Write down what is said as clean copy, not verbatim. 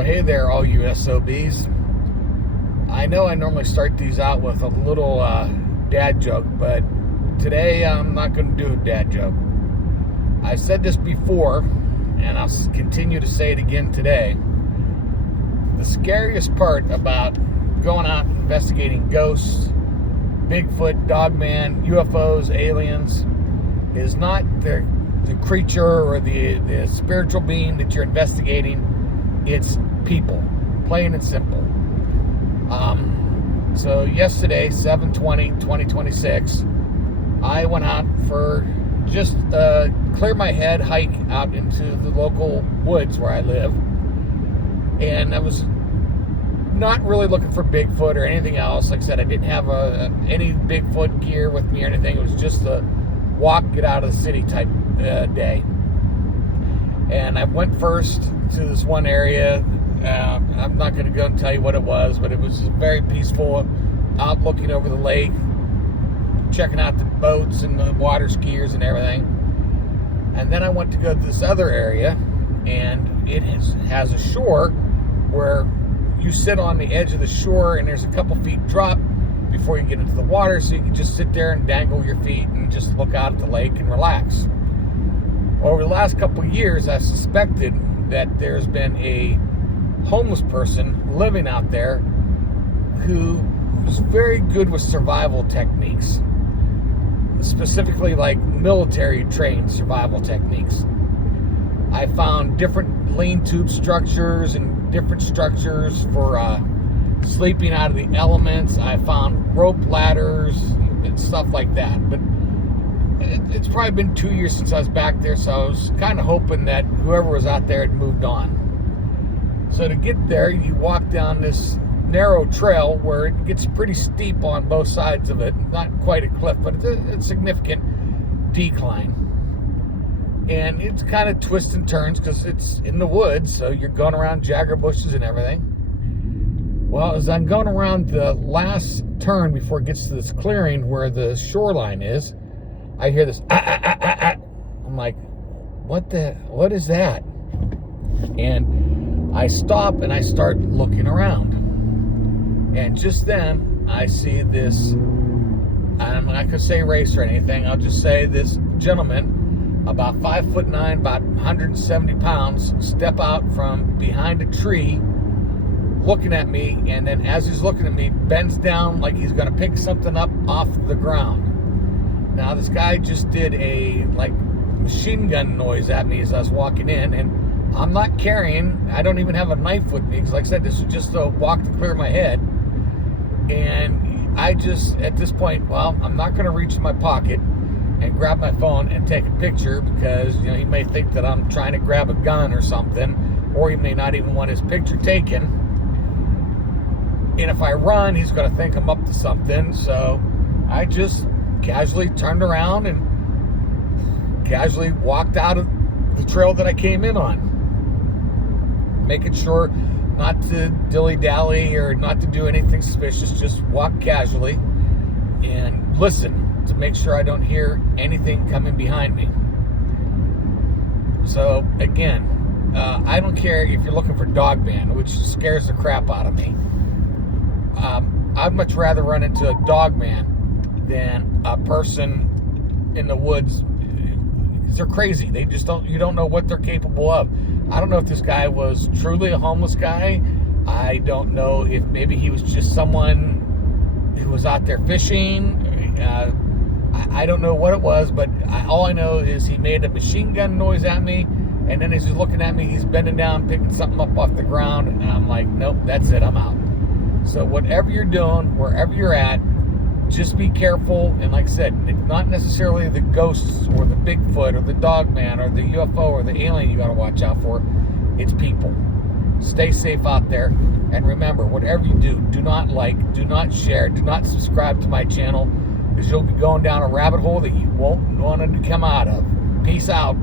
Well, hey there, all you SOBs. I know I normally start these out with a little dad joke, but today I'm not going to do a dad joke. I've said this before, and I'll continue to say it again today. The scariest part about going out investigating ghosts, Bigfoot, Dogman, UFOs, aliens, is not the creature or the spiritual being that you're investigating. It's people, plain and simple. So yesterday, 7/20/2026, I went out for just clear my head hike out into the local woods where I live. And I was not really looking for Bigfoot or anything else. Like I said, I didn't have any Bigfoot gear with me or anything. It was just a walk, get out of the city type day. And I went first to this one area. I'm not going to go and tell you what it was, but it was very peaceful, out looking over the lake, checking out the boats and the water skiers and everything. And then I went to go to this other area, and it has a shore where you sit on the edge of the shore, and there's a couple feet drop before you get into the water, so you can just sit there and dangle your feet and just look out at the lake and relax. Over the last couple of years, I suspected that there's been a homeless person living out there who was very good with survival techniques, specifically like military trained survival techniques. I found different lean-to structures and different structures for sleeping out of the elements. I found rope ladders and stuff like that. But it's probably been 2 years since I was back there, so I was kind of hoping that whoever was out there had moved on. So to get there, you walk down this narrow trail where it gets pretty steep on both sides of it. Not quite a cliff, but it's a significant decline. And it's kind of twists and turns because it's in the woods, so you're going around jagger bushes and everything. Well, as I'm going around the last turn before it gets to this clearing where the shoreline is, I hear this, I'm like, what is that? And I stop and I start looking around. And just then, I see this, I'm not going to say race or anything, I'll just say this gentleman, about 5'9", about 170 pounds, step out from behind a tree, looking at me, and then as he's looking at me, bends down like he's going to pick something up off the ground. Now, this guy just did a, machine gun noise at me as I was walking in, and I'm not carrying, I don't even have a knife with me, because like I said, this was just a walk to clear my head. And I just, at this point, well, I'm not going to reach in my pocket and grab my phone and take a picture because, he may think that I'm trying to grab a gun or something, or he may not even want his picture taken. And if I run, he's going to think I'm up to something. So I just casually turned around and casually walked out of the trail that I came in on, making sure not to dilly-dally or not to do anything suspicious, just walk casually and listen to make sure I don't hear anything coming behind me. So again, I don't care if you're looking for Dogman, which scares the crap out of me. I'd much rather run into a Dogman than a person in the woods. They're crazy. You don't know what they're capable of. I don't know if this guy was truly a homeless guy. I don't know if maybe he was just someone who was out there fishing. I don't know what it was, but all I know is he made a machine gun noise at me, and then as he's looking at me, he's bending down, picking something up off the ground, and I'm like, nope, that's it, I'm out. So whatever you're doing, wherever you're at, just be careful. And like I said, it's not necessarily the ghosts or the Bigfoot or the Dogman or the UFO or the alien you got to watch out for. It's people. Stay safe out there. And remember, whatever you do, do not like, do not share, do not subscribe to my channel, because you'll be going down a rabbit hole that you won't want to come out of. Peace out.